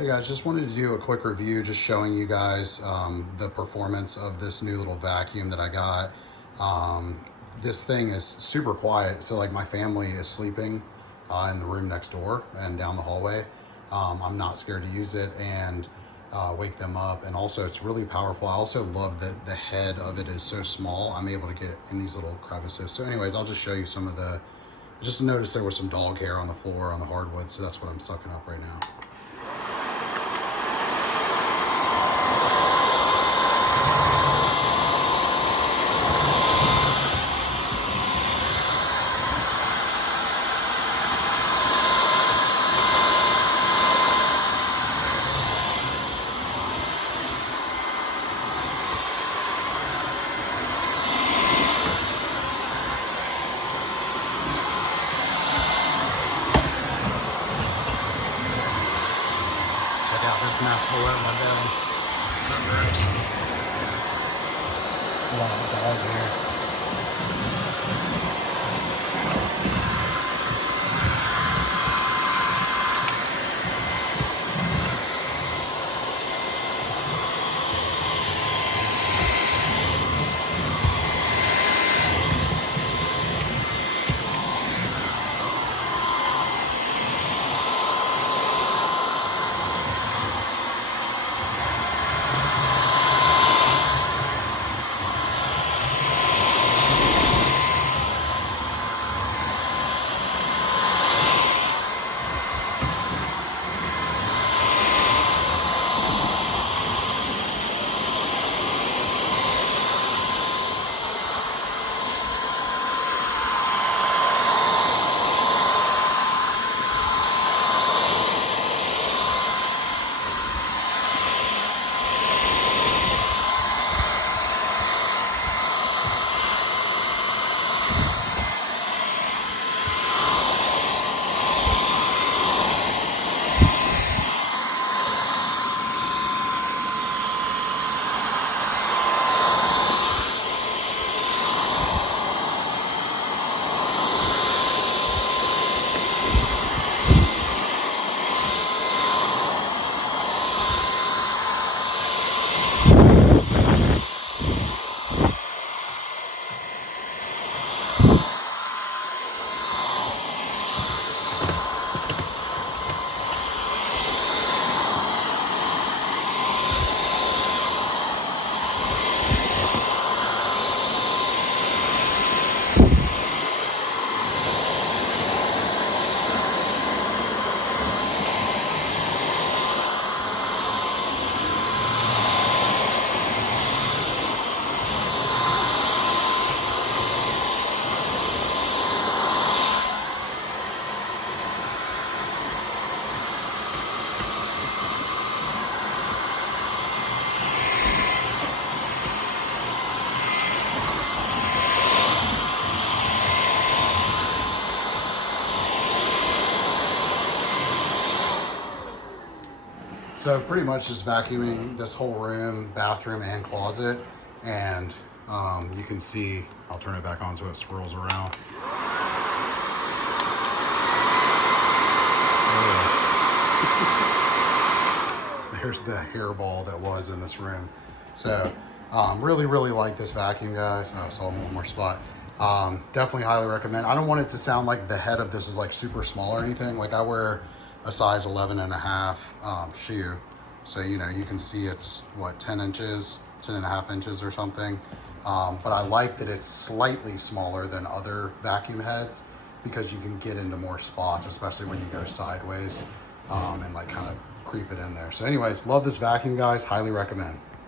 Hey guys, just wanted to do a quick review, just showing you guys the performance of this new little vacuum that I got. This thing is super quiet, so like my family is sleeping in the room next door and down the hallway. I'm not scared to use it and wake them up, and also it's really powerful. I also love that the head of it is so small. I'm able to get in these little crevices. So anyways, I'll just show you some of the, I just noticed there was some dog hair on the floor on the hardwood, so that's what I'm sucking up right now. Check out this mess below my bed. So gross. A lot of dog hair. So pretty much just vacuuming this whole room, bathroom, and closet. And you can see, I'll turn it back on so it swirls around. There's the hairball that was in this room. So really like this vacuum, guys. Oh, I saw one more spot. Definitely highly recommend. I don't want it to sound like the head of this is like super small or anything. Like I wear a size 11.5 shoe, so you know, you can see it's what, 10 inches, 10.5 inches or something. But I like that it's slightly smaller than other vacuum heads because you can get into more spots, especially when you go sideways and like kind of creep it in there. So anyways, love this vacuum, guys. Highly recommend.